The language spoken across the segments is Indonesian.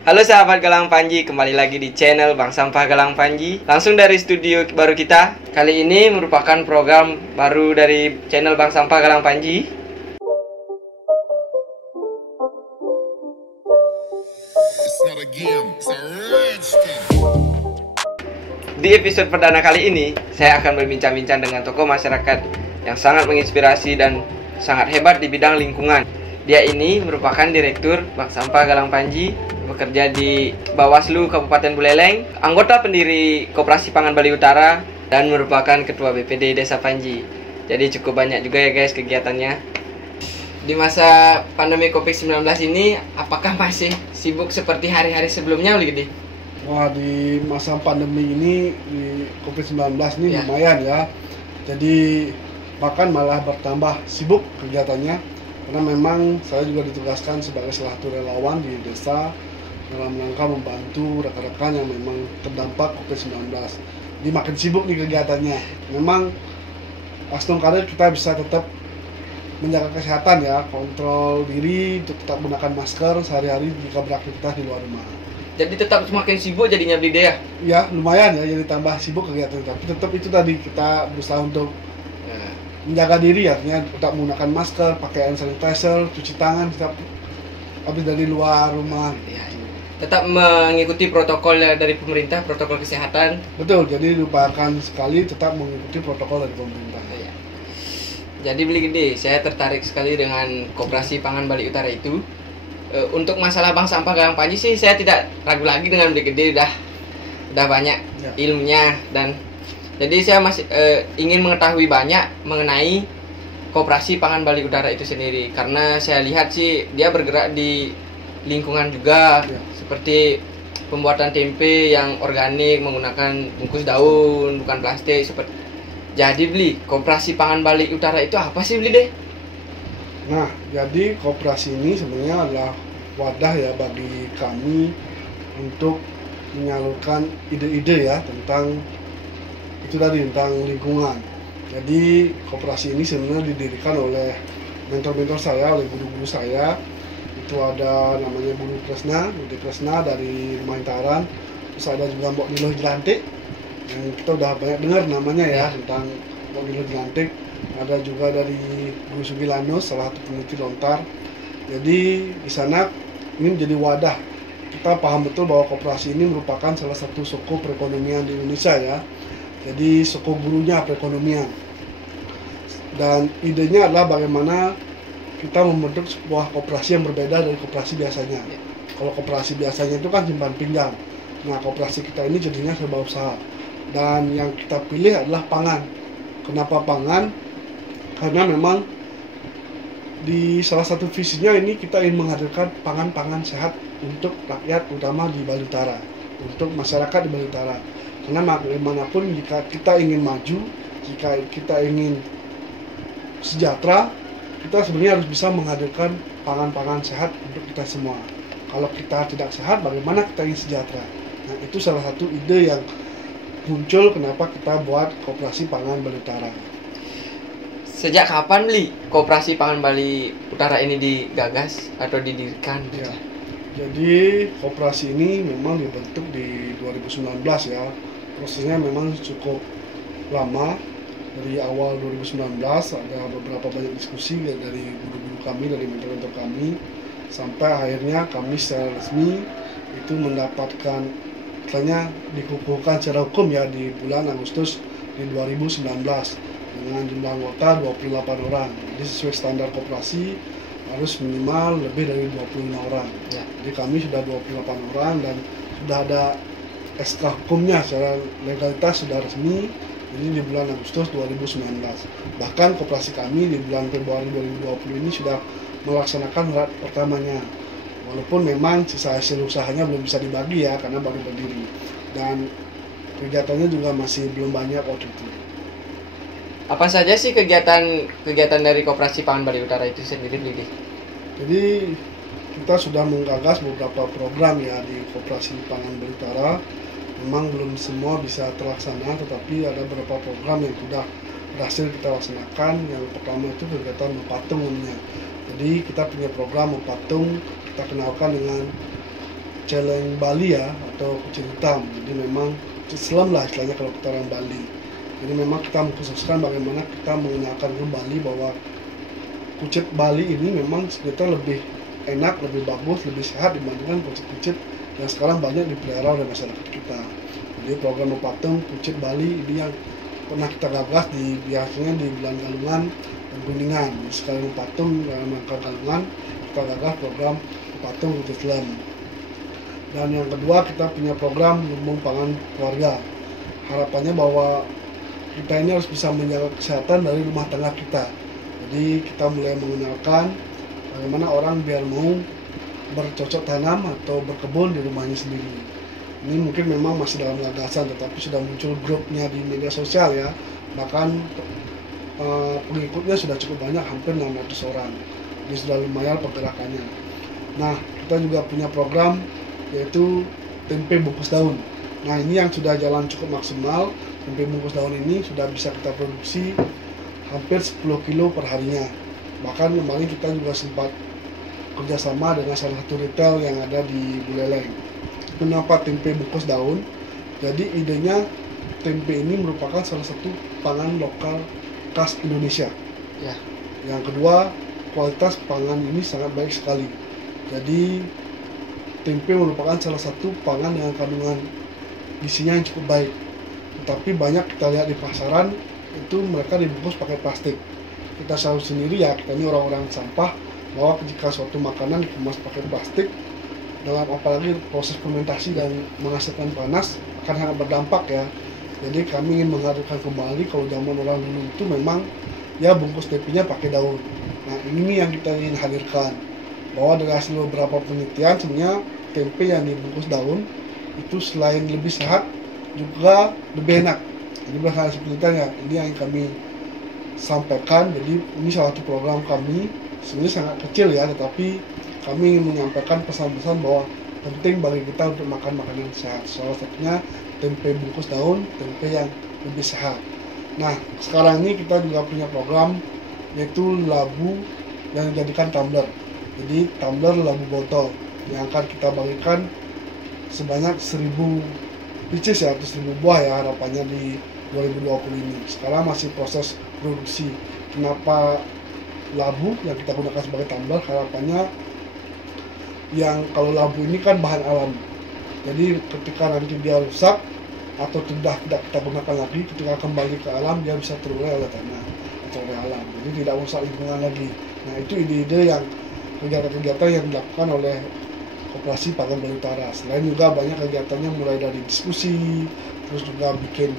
Halo sahabat Galang Panji, kembali lagi di channel Bank Sampah Galang Panji. Langsung dari studio baru kita. Kali ini merupakan program baru dari channel Bank Sampah Galang Panji. Di episode perdana kali ini, saya akan berbincang-bincang dengan tokoh masyarakat yang sangat menginspirasi dan sangat hebat di bidang lingkungan. Dia ini merupakan Direktur Bank Sampah Galang Panji, bekerja di Bawaslu Kabupaten Buleleng, anggota pendiri Koperasi Pangan Bali Utara, dan merupakan Ketua BPD Desa Panji. Jadi cukup banyak juga ya guys kegiatannya. Di masa pandemi COVID-19 ini, apakah masih sibuk seperti hari-hari sebelumnya, Uli Gede? Wah, di masa pandemi ini, di COVID-19 ini Ya. lumayan ya. Jadi bahkan malah bertambah sibuk kegiatannya. Karena memang saya juga ditugaskan sebagai salah satu relawan di desa dalam rangka membantu rekan-rekan yang memang terdampak COVID-19. Jadi makin sibuk nih kegiatannya. Memang pastung karir kita bisa tetap menjaga kesehatan ya, kontrol diri untuk tetap menggunakan masker sehari-hari jika beraktivitas di luar rumah. Jadi tetap semakin sibuk jadinya Beli deh ya? Ya lumayan ya, jadi tambah sibuk kegiatan, tapi tetap itu tadi kita berusaha untuk menjaga diri, artinya tetap menggunakan masker, pakai hand sanitizer, cuci tangan setiap habis dari luar rumah. Ya, tetap mengikuti protokol dari pemerintah, protokol kesehatan. Betul, jadi lupakan sekali tetap mengikuti protokol dari pemerintah. Ya. Jadi Beli Gede, saya tertarik sekali dengan Koperasi Pangan Bali Utara itu. Untuk masalah Bank Sampah Galang Panji sih saya tidak ragu lagi dengan Beli Gede, udah banyak Ya. ilmunya, dan jadi saya masih ingin mengetahui banyak mengenai Koperasi Pangan Bali Utara itu sendiri, karena saya lihat sih dia bergerak di lingkungan juga, Ya. seperti pembuatan tempe yang organik menggunakan bungkus daun bukan plastik. Jadi Beli, Koperasi Pangan Bali Utara itu apa sih Beli deh? Nah, jadi koperasi ini sebenarnya adalah wadah ya bagi kami untuk menyalurkan ide-ide ya tentang itu tadi, tentang lingkungan. Jadi koperasi ini sebenarnya didirikan oleh mentor-mentor saya, oleh guru-guru saya. Itu ada namanya Budi Kresna dari Rumah Intaran. Terus ada juga Mbok Nilo Jelantik, yang kita udah banyak dengar namanya ya tentang Mbok Nilo Jelantik. Ada juga dari Guru Sugilanus, salah satu peneliti lontar. Jadi di sana ini menjadi wadah. Kita paham betul bahwa koperasi ini merupakan salah satu suku perekonomian di Indonesia ya. Jadi suku burunya perekonomian. Dan idenya adalah bagaimana kita membentuk sebuah koperasi yang berbeda dari koperasi biasanya. Kalau koperasi biasanya itu kan simpan pinjam. Nah, koperasi kita ini jadinya serba usaha. Dan yang kita pilih adalah pangan. Kenapa pangan? Karena memang di salah satu visinya ini kita ingin menghadirkan pangan-pangan sehat untuk rakyat, utama di Bali Utara, untuk masyarakat di Bali Utara. Karena bagaimanapun jika kita ingin maju, jika kita ingin sejahtera, kita sebenarnya harus bisa menghadirkan pangan-pangan sehat untuk kita semua. Kalau kita tidak sehat, bagaimana kita ingin sejahtera? Nah, itu salah satu ide yang muncul kenapa kita buat Koperasi Pangan Bali Utara. Sejak kapan Beli Koperasi Pangan Bali Utara ini digagas atau didirikan? Ya. Jadi koperasi ini memang dibentuk di 2019 ya. Prosesnya memang cukup lama. Dari awal 2019 ada beberapa banyak diskusi dari guru-guru kami, dari mentor-mentor kami, sampai akhirnya kami secara resmi itu mendapatkan, katanya dikukuhkan secara hukum ya di bulan Agustus di 2019 dengan jumlah anggota 28 orang. Jadi sesuai standar koperasi harus minimal lebih dari 25 orang. Ya. Jadi kami sudah 28 orang dan sudah ada SK hukumnya, secara legalitas sudah resmi. Jadi di bulan Agustus 2019. Bahkan koperasi kami di bulan Februari 2020 ini sudah melaksanakan rat pertamanya. Walaupun memang sisa hasil usahanya belum bisa dibagi ya, karena baru berdiri. Dan kegiatannya juga masih belum banyak waktu itu. Apa saja sih kegiatan dari Koperasi Pangan Bali Utara itu sendiri Beli? Jadi kita sudah menggagas beberapa program ya di Koperasi Pangan Bali Utara. Memang belum semua bisa terlaksana, tetapi ada beberapa program yang sudah berhasil kita laksanakan. Yang pertama itu kegiatan mempatung namanya. Jadi kita punya program mempatung, kita kenalkan dengan celeng Bali ya, atau kucing hitam. Jadi memang Islam lah istilahnya kalau kita orang Bali. Jadi memang kita mengkhususkan bagaimana kita mengenalkan kembali bahwa kucing Bali ini memang ternyata lebih enak, lebih bagus, lebih sehat dibandingkan kucing-kucing yang sekarang banyak dipelihara oleh masyarakat kita. Jadi program Patung kucing Bali ini yang pernah kita gagas biasanya di bulan Galungan dan Kuningan. Sekali Patung dalam rangka Galungan kita gagas program Patung kucing Islam. Dan yang kedua kita punya program lumbung pangan keluarga. Harapannya bahwa kita ini harus bisa menjaga kesehatan dari rumah tangga kita. Jadi kita mulai mengenalkan bagaimana orang biar mau bercocok tanam atau berkebun di rumahnya sendiri. Ini mungkin memang masih dalam gagasan, tetapi sudah muncul grupnya di media sosial ya. Bahkan pengikutnya sudah cukup banyak, hampir 600 orang. Jadi sudah lumayan pergerakannya. Nah, kita juga punya program yaitu tempe bungkus daun. Nah, ini yang sudah jalan cukup maksimal. Tempe bungkus daun ini sudah bisa kita produksi hampir 10 kilo per harinya. Bahkan kemarin kita juga sempat kerjasama dengan salah satu retail yang ada di Buleleng. Kenapa tempe bungkus daun? Jadi idenya tempe ini merupakan salah satu pangan lokal khas Indonesia. Ya. Yang kedua, kualitas pangan ini sangat baik sekali. Jadi tempe merupakan salah satu pangan dengan kandungan gizinya yang cukup baik. Tetapi banyak kita lihat di pasaran itu mereka dibungkus pakai plastik. Kita tahu sendiri ya, kita ini orang-orang sampah, bahwa jika suatu makanan dikemas pakai plastik dalam apalagi proses fermentasi dan menghasilkan panas akan sangat berdampak ya. Jadi kami ingin menghadirkan kembali kalau zaman orang dulu itu memang ya bungkus tempenya pakai daun. Nah, ini yang kita ingin hadirkan, bahwa dari hasil beberapa penelitian sebenarnya tempe yang dibungkus daun itu selain lebih sehat juga lebih enak. Jadi berdasarkan penelitiannya, ini yang kami sampaikan. Jadi ini salah satu program kami, sebenarnya sangat kecil ya, tetapi kami ingin menyampaikan pesan-pesan bahwa penting bagi kita untuk makan makanan sehat. Salah satunya tempe bungkus daun, tempe yang lebih sehat. Nah, sekarang ini kita juga punya program yaitu labu yang dijadikan tumbler. Jadi tumbler labu botol yang akan kita bagikan sebanyak 1000 pieces ya, atau 1000 buah ya harapannya di 2020 ini. Sekarang masih proses produksi. Kenapa labu yang kita gunakan sebagai tumbler? Harapannya yang kalau labu ini kan bahan alam. Jadi ketika nanti dia rusak atau tidak kita gunakan lagi, ketika kembali ke alam dia bisa terurai oleh tanah atau oleh alam. Jadi tidak rusak lingkungan lagi. Nah, itu ide-ide yang kegiatan-kegiatan yang dilakukan oleh Koperasi Pangan Bali Utara. Selain juga banyak kegiatannya mulai dari diskusi, terus juga bikin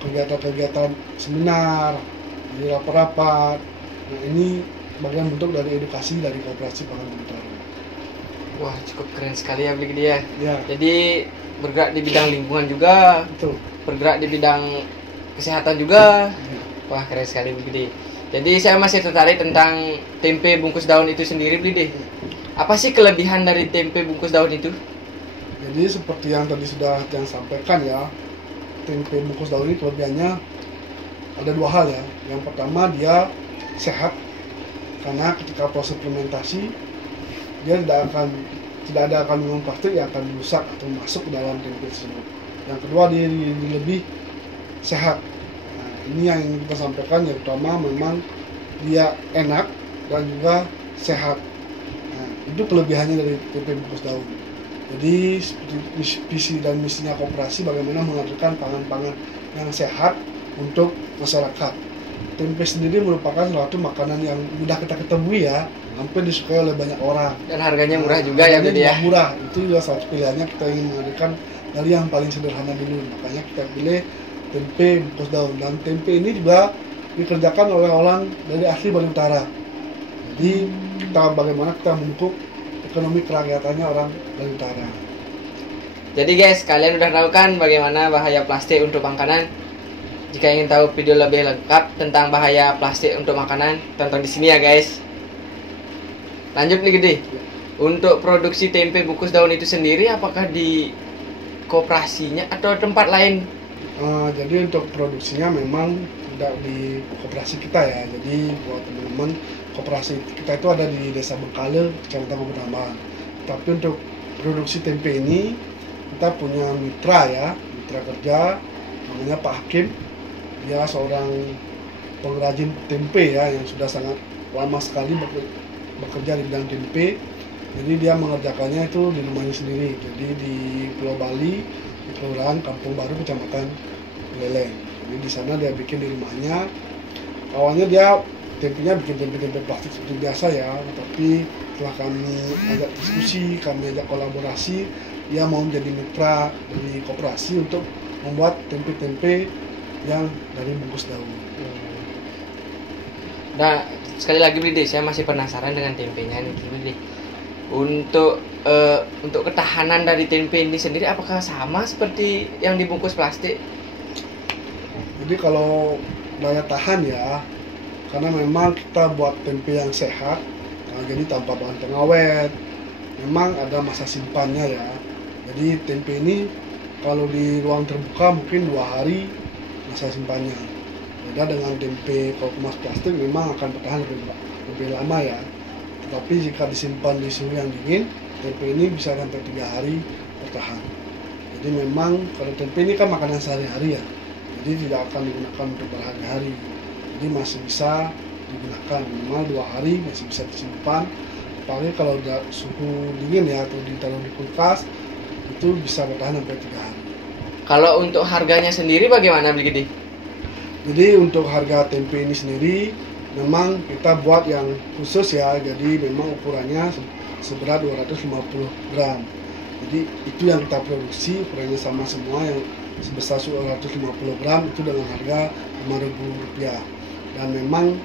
kegiatan-kegiatan seminar, jadi rapat-rapat. Nah, ini bagian bentuk dari edukasi dari Koperasi Pangan Bali Utara. Wah, cukup keren sekali ya Beli dia. Ya. Jadi bergerak di bidang lingkungan juga, Betul. bergerak di bidang kesehatan juga. Wah, keren sekali Beli. Jadi saya masih tertarik tentang tempe bungkus daun itu sendiri Beli. Apa sih kelebihan dari tempe bungkus daun itu? Jadi seperti yang tadi sudah yang sampaikan ya, tempe bungkus daun ini kelebihannya ada dua hal ya. Yang pertama dia sehat, karena ketika proses fermentasi dia tidak ada kandungan plastik yang akan rusak atau masuk ke dalam tempe tersebut. Yang kedua dia lebih sehat. Nah, ini yang kita sampaikan, yang pertama memang dia enak dan juga sehat. Nah, itu kelebihannya dari tempe bungkus daun. Jadi visi dan misinya koperasi bagaimana menghadirkan pangan-pangan yang sehat untuk masyarakat. Tempe sendiri merupakan salah satu makanan yang mudah kita ketemui ya, hampir disukai oleh banyak orang. Dan harganya murah juga ya Beli ya. Murah, itu juga salah satu pilihannya. Kita ingin menghadirkan dari yang paling sederhana dulu, makanya kita pilih tempe bungkus daun. Dan tempe ini juga dikerjakan oleh orang dari asli Bali Utara. Jadi bagaimana kita mendukung ekonomi kerakyatannya orang Bali Utara. Jadi guys, kalian udah tahu kan bagaimana bahaya plastik untuk makanan? Jika ingin tahu video lebih lengkap tentang bahaya plastik untuk makanan, tonton di sini ya guys. Lanjut nih Gede. Untuk produksi tempe bungkus daun itu sendiri, apakah di koperasinya atau tempat lain? Jadi untuk produksinya memang tidak di koperasi kita ya. Jadi buat teman-teman, koperasi kita itu ada di Desa Bengkale, Kecamatan Gubernamban. Tapi untuk produksi tempe ini kita punya mitra ya, mitra kerja namanya Pak Hakim. Dia seorang pengrajin tempe ya yang sudah sangat lama sekali bekerja di bidang tempe. Jadi dia mengerjakannya itu di rumahnya sendiri. Jadi di Pulau Bali, di Kelurahan Kampung Baru, Kecamatan Leleng. Jadi di sana dia bikin di rumahnya. Awalnya dia tempenya bikin tempe-tempe plastik seperti biasa ya, tapi setelah kami ajak diskusi, kami ajak kolaborasi, dia mau menjadi mitra dari koperasi untuk membuat tempe-tempe yang dari bungkus daun. Nah, sekali lagi Bli, saya masih penasaran dengan tempenya nih, Bli. Untuk ketahanan dari tempe ini sendiri apakah sama seperti yang dibungkus plastik? Jadi kalau daya tahan ya, karena memang kita buat tempe yang sehat, nah jadi tanpa bahan pengawet, memang ada masa simpannya ya. Jadi tempe ini kalau di ruang terbuka mungkin 2 hari masa simpannya. Beda dengan tempe kalau kemas plastik memang akan bertahan lebih lama ya. Tetapi jika disimpan di suhu yang dingin, tempe ini bisa sampai 3 hari bertahan. Jadi memang kalau tempe ini kan makanan sehari-hari ya, jadi tidak akan digunakan untuk berhari-hari. Jadi masih bisa digunakan minimal 2 hari, masih bisa disimpan. Apalagi kalau udah suhu dingin ya atau ditaruh di kulkas, itu bisa bertahan sampai 3 hari. Kalau untuk harganya sendiri bagaimana Bli Gede? Jadi untuk harga tempe ini sendiri memang kita buat yang khusus ya, jadi memang ukurannya seberat 250 gram. Jadi itu yang kita produksi, ukurannya sama semua, yang sebesar 250 gram itu dengan harga Rp5.000. Dan memang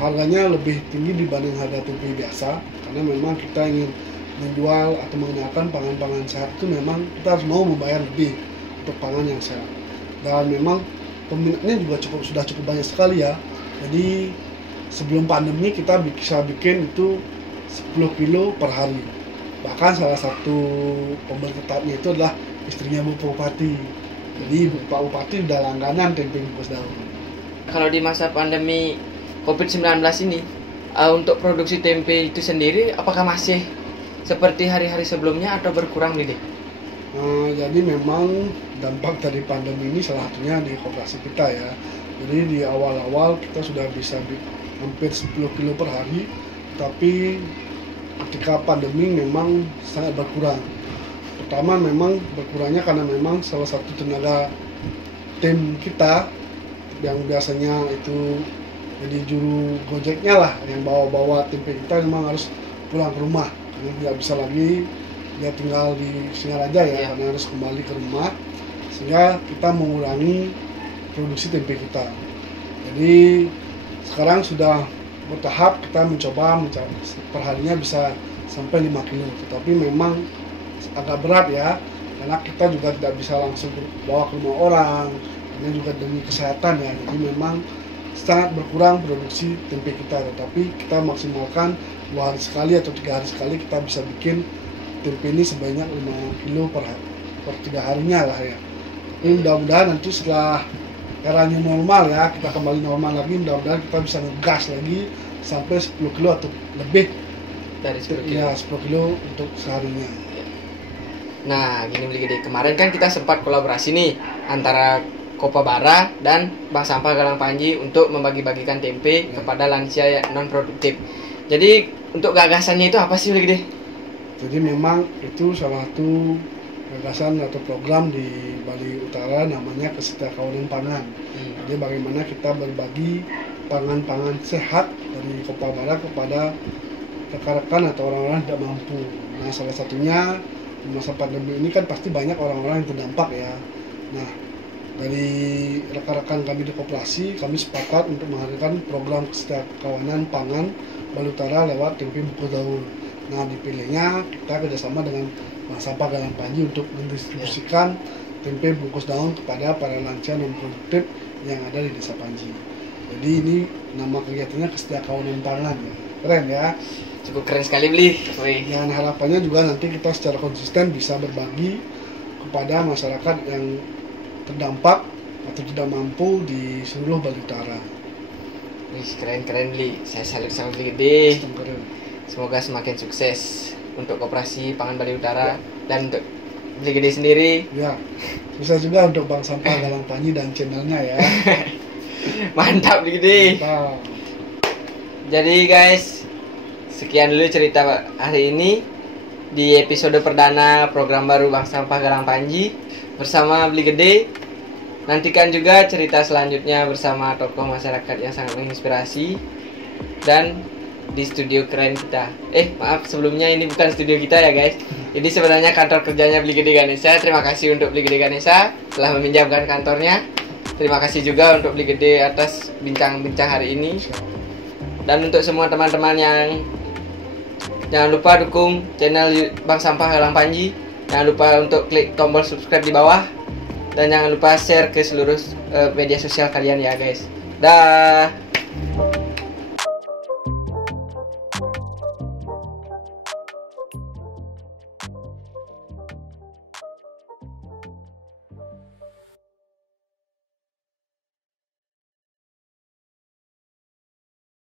harganya lebih tinggi dibanding harga tempe biasa, karena memang kita ingin menjual atau mengenalkan pangan-pangan sehat itu memang kita harus mau membayar lebih untuk pangan yang sehat. Dan memang peminatnya juga sudah cukup banyak sekali ya. Jadi sebelum pandemi kita bisa bikin itu 10 kilo per hari. Bahkan salah satu pembeli tetapnya itu adalah istrinya Bu Bupati. Jadi Pak Bupati udah langganan tempe bungkus daun. Kalau di masa pandemi COVID-19 ini, untuk produksi tempe itu sendiri apakah masih seperti hari-hari sebelumnya atau berkurang Bli? Jadi memang dampak dari pandemi ini salah satunya di koperasi kita ya. Jadi di awal-awal kita sudah bisa hampir 10 kilo per hari, tapi ketika pandemi memang sangat berkurang. Pertama memang berkurangnya karena memang salah satu tenaga tim kita yang biasanya itu jadi juru gojeknya lah, yang bawa-bawa tempe kita memang harus pulang ke rumah karena tidak bisa lagi dia tinggal di Singaraja ya, karena harus kembali ke rumah, sehingga kita mengurangi produksi tempe kita. Jadi sekarang sudah bertahap kita mencoba perharinya bisa sampai 5 kilo, tetapi memang agak berat ya, karena kita juga tidak bisa langsung bawa ke rumah orang, karena juga demi kesehatan ya. Jadi memang sangat berkurang produksi tempe kita, tetapi kita maksimalkan 2 hari sekali atau 3 hari sekali kita bisa bikin tempe ini sebanyak 5 kilo per 3 harinya lah ya. Ini mudah-mudahan nanti setelah eranya normal ya, kita kembali normal lagi, mudah-mudahan kita bisa ngegas lagi sampai 10 kilo atau lebih dari 10 kilo. Ya, 10 kilo untuk seharinya. Nah, gini Bli Gede, kemarin kan kita sempat kolaborasi nih antara Kopabara dan Bank Sampah Galang Panji untuk membagi-bagikan tempe kepada lansia yang non produktif. Jadi untuk gagasannya itu apa sih Bli Gede? Jadi memang itu salah satu gagasan atau program di Bali Utara namanya Kesetiakawanan Pangan. Jadi bagaimana kita berbagi pangan-pangan sehat dari Kopabara kepada rekan-rekan atau orang-orang yang tidak mampu. Nah, salah satunya di masa pandemi ini kan pasti banyak orang-orang yang terdampak ya. Nah, dari rekan-rekan kami di koperasi, kami sepakat untuk menghadirkan program Kesetiakawanan Pangan Bali Utara lewat tempe bungkus daun. Nah, dipilihnya kita kerjasama dengan Bank Sampah Galang Panji untuk mendistribusikan tempe bungkus daun kepada para lansia non produktif yang ada di Desa Panji. Jadi ini nama kegiatannya Kesetiakawanan Pangan ya. Keren ya. Cukup keren sekali Bli. Dan harapannya juga nanti kita secara konsisten bisa berbagi kepada masyarakat yang terdampak atau tidak mampu di seluruh Bali Utara. Wih, keren-keren Bli. Saya salut sama Bli Gede. Keren. Semoga semakin sukses. untuk Koperasi Pangan Bali Utara dan untuk Beli Gede sendiri. Ya, bisa juga untuk Bank Sampah Galang Panji dan channelnya ya. Mantap Beli Gede. Mantap. Jadi guys, sekian dulu cerita hari ini di episode perdana program baru Bank Sampah Galang Panji bersama Beli Gede. Nantikan juga cerita selanjutnya bersama tokoh masyarakat yang sangat menginspirasi dan di studio keren kita. Maaf, sebelumnya ini bukan studio kita ya guys. Ini sebenarnya kantor kerjanya Beli Gede Ganesha. Terima kasih untuk Beli Gede Ganesha telah meminjamkan kantornya. Terima kasih juga untuk Beli Gede atas bincang-bincang hari ini. Dan untuk semua teman-teman yang jangan lupa dukung channel Bank Sampah Galang Panji. Jangan lupa untuk klik tombol subscribe di bawah. Dan jangan lupa share ke seluruh media sosial kalian ya guys. Dah.